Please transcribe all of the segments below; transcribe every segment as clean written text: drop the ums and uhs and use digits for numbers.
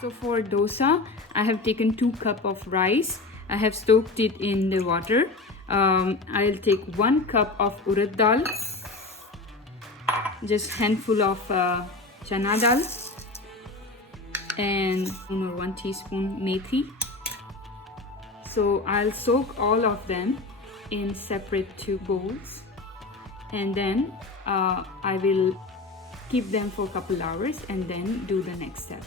So for dosa, I have taken 2 cups of rice. I have soaked it in the water. I'll take 1 cup of urud dal, just handful of chana dal, and 1 teaspoon methi. So I'll soak all of them in separate 2 bowls, and then I will keep them for a couple hours and then do the next step.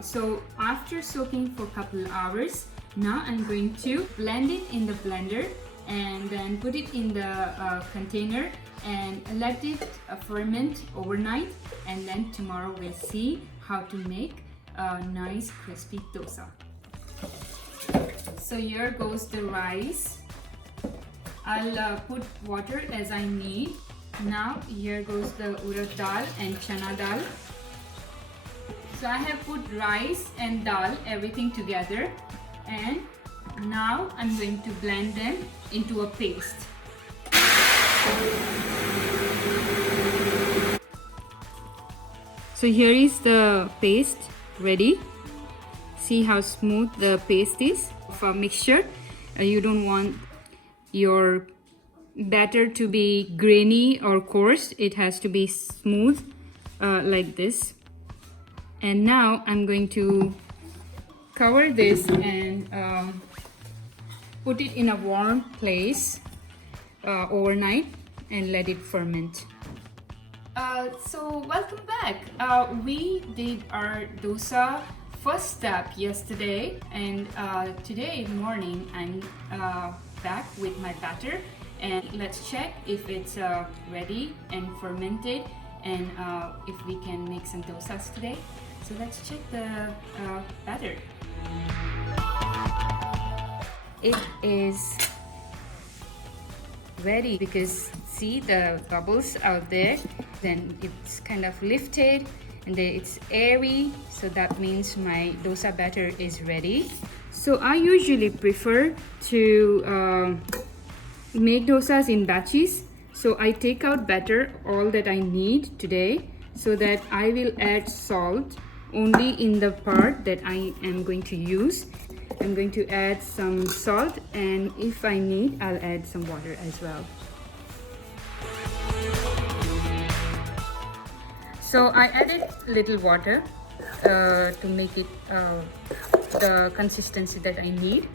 So after soaking for a couple hours, now I'm going to blend it in the blender and then put it in the container and let it ferment overnight, and then tomorrow we'll see how to make a nice crispy dosa. So here goes the rice. I'll put water as I need. Now here goes the urud dal and chana dal. So I have put rice and dal, everything together, and now I'm going to blend them into a paste. So here is the paste ready. See how smooth the paste is of a mixture. You don't want your batter to be grainy or coarse. It has to be smooth like this. And now I'm going to cover this and put it in a warm place overnight and let it ferment. So welcome back. We did our dosa first step yesterday, and today morning I'm back with my batter, and let's check if it's ready and fermented, and if we can make some dosas today. So let's check the batter. It is ready because see the bubbles out there, then it's kind of lifted and then it's airy, so that means my dosa batter is ready. So I usually prefer to make dosas in batches. So I take out batter all that I need today, so that I will add salt only in the part that I am going to use. I'm going to add some salt, and if I need, I'll add some water as well. So I added little water to make it the consistency that I need.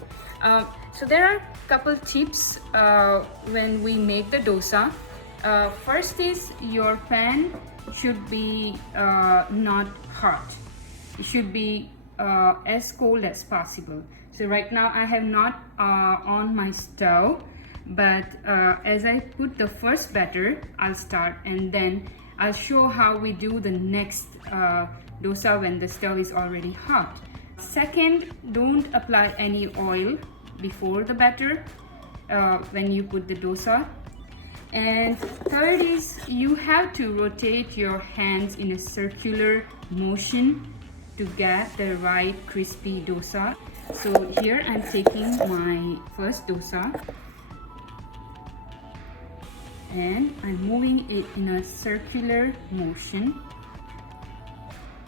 So there are a couple tips when we make the dosa. First is your pan should be not hot. It should be as cold as possible. So right now I have not on my stove, but as I put the first batter, I'll start, and then I'll show how we do the next dosa when the stove is already hot. Second, don't apply any oil before the batter when you put the dosa. And third is you have to rotate your hands in a circular motion to get the right crispy dosa. So here I'm taking my first dosa and I'm moving it in a circular motion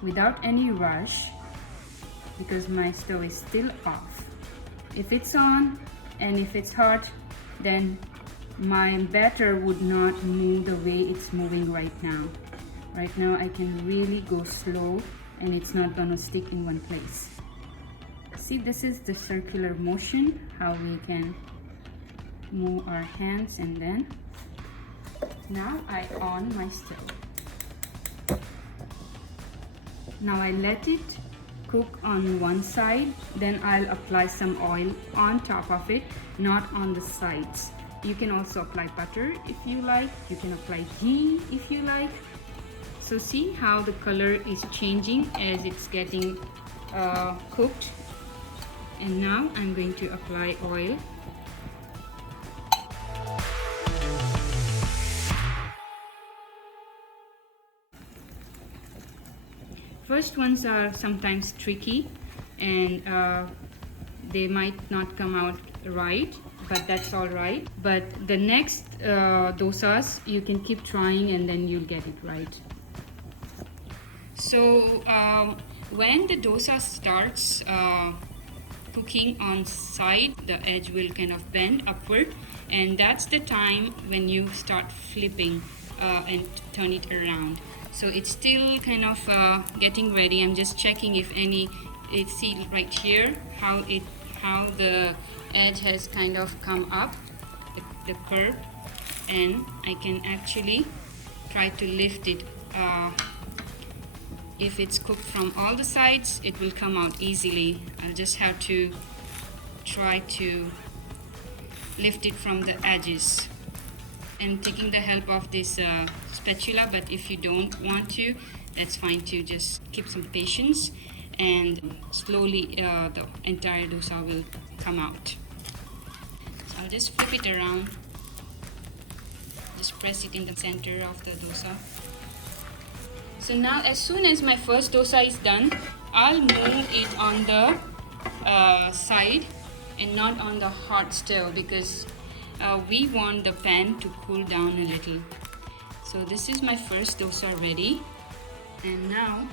without any rush, because my stove is still off. If it's on and if it's hot, then my batter would not move the way it's moving right now. Right now I can really go slow and it's not gonna stick in one place. See, this is the circular motion, how we can move our hands, and then now I on my stove. Now I let it cook on one side, then I'll apply some oil on top of it, not on the sides. You can also apply butter if you like, you can apply ghee if you like. So see how the color is changing as it's getting cooked. And now I'm going to apply oil. First ones are sometimes tricky and they might not come out right, but that's all right. But the next dosas you can keep trying and then you'll get it right. So when the dosa starts cooking on side, the edge will kind of bend upward, and that's the time when you start flipping and turn it around. So it's still kind of getting ready. I'm just checking if any, see right here how the edge has kind of come up, the curve, and I can actually try to lift it. If it's cooked from all the sides, it will come out easily. I'll just have to try to lift it from the edges and taking the help of this spatula, but if you don't want to, that's fine too. Just keep some patience, and slowly the entire dosa will come out. So I'll just flip it around, just press it in the center of the dosa. So now as soon as my first dosa is done, I'll move it on the side and not on the hot stove, because we want the pan to cool down a little. So this is my first dosa ready, and now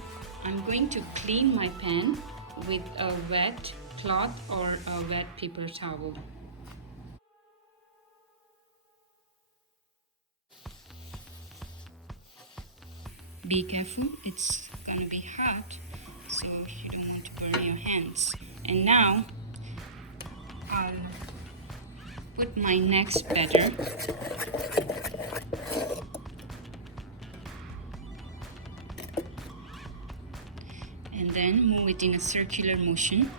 I'm going to clean my pan with a wet cloth or a wet paper towel. Be careful, it's gonna be hot, so you don't want to burn your hands. And now I'll put my next batter. And then move it in a circular motion.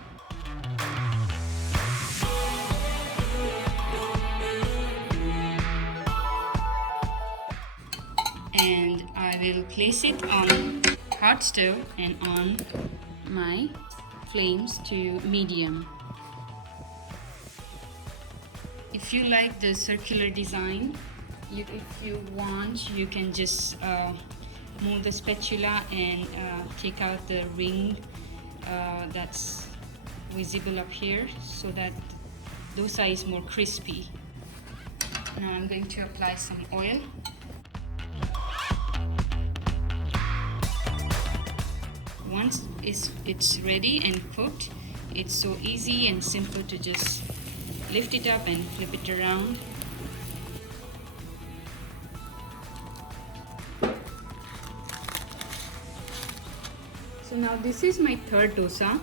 And I will place it on hot stove and on my flames to medium. If you like the circular design, if you want, you can just move the spatula and take out the ring that's visible up here, so that dosa is more crispy. Now I'm going to apply some oil. Once it's ready and cooked, it's so easy and simple to just lift it up and flip it around. So now this is my third dosa,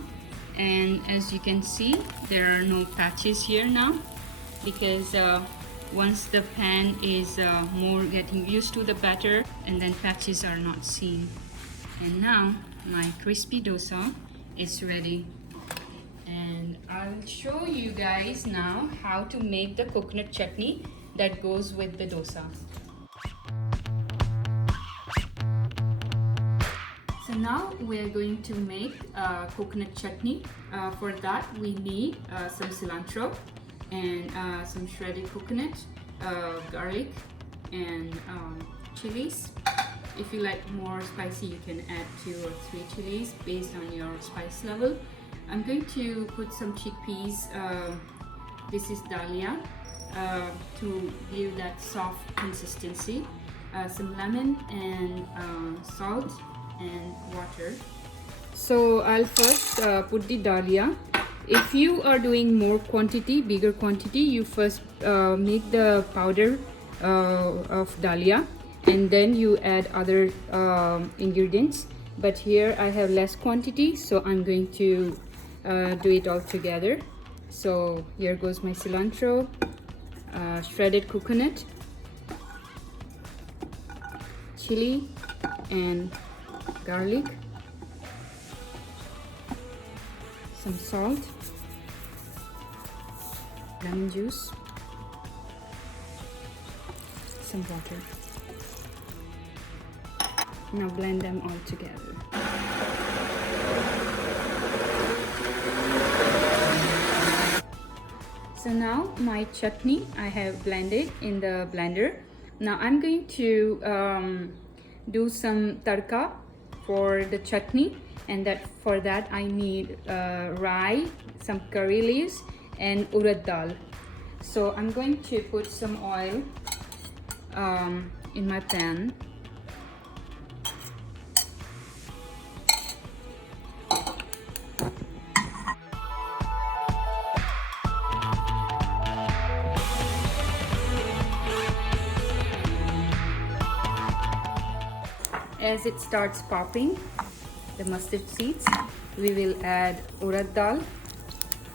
and as you can see, there are no patches here now, because once the pan is more getting used to the batter, and then patches are not seen. And now my crispy dosa is ready, and I'll show you guys now how to make the coconut chutney that goes with the dosa. So now we're going to make coconut chutney. For that we need some cilantro and some shredded coconut, garlic, and chilies. If you like more spicy, you can add 2 or 3 chilies based on your spice level. I'm going to put some chickpeas, this is dalia, to give that soft consistency, some lemon and salt and water. So I'll first put the dalia. If you are doing more quantity, bigger quantity, you first make the powder of dalia, and then you add other ingredients. But here I have less quantity, so I'm going to do it all together. So here goes my cilantro, shredded coconut, chili and garlic, some salt, lemon juice, some water. Now blend them all together. So now my chutney I have blended in the blender. Now I'm going to do some tadka for the chutney, and for that I need rye, some curry leaves, and urud dal. So I'm going to put some oil in my pan. as it starts popping, the mustard seeds, we will add urad dal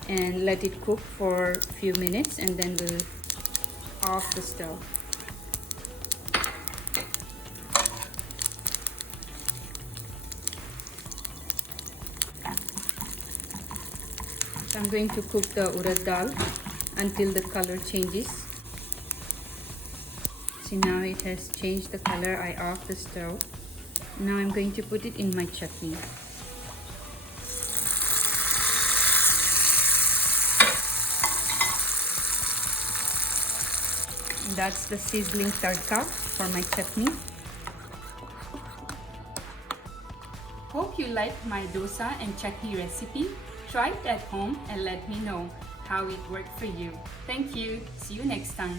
and let it cook for a few minutes, and then we'll off the stove. So I'm going to cook the urad dal until the color changes. See, now it has changed the color. I off the stove. Now I'm going to put it in my chutney. That's the sizzling tadka for my chutney. Hope you like my dosa and chutney recipe. Try it at home and let me know how it worked for you. Thank you. See you next time.